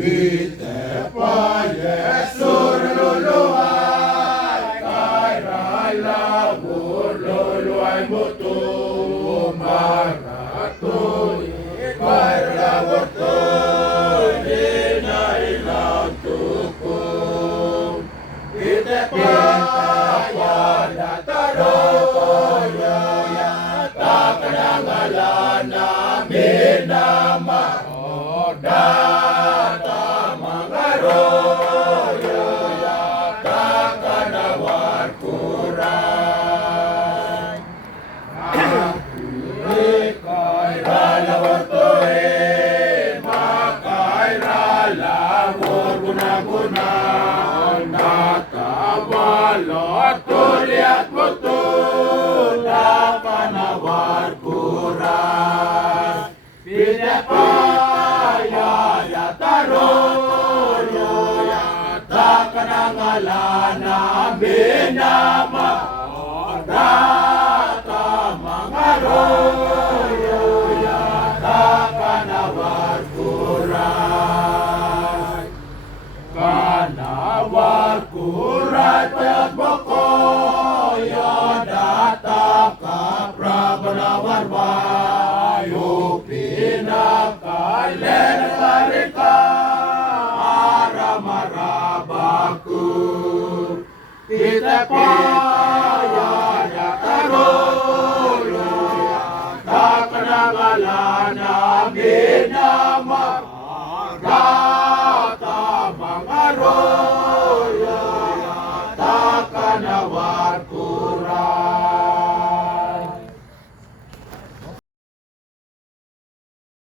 Ite pa Yesus luluay, kay ralabur luluay mo tumaratoy, kay ralabur to'y dinailang tukom. Ite pa yataroy, takanangalan namin nama, data mga royo, takanawar kuray. Akuri kay ralawar to'y makay ralawar guna-guna, natawalot tuliat mo to, takanawar kuray. Pide pa yataroyo, takanangalan namin nama, data mga royo, takanawar kuray. Kanawar kuray payat boko, data kaprabanawar wayo, pinakailan karika aramarabaku. Ite pa yataroyo, takanangalan namin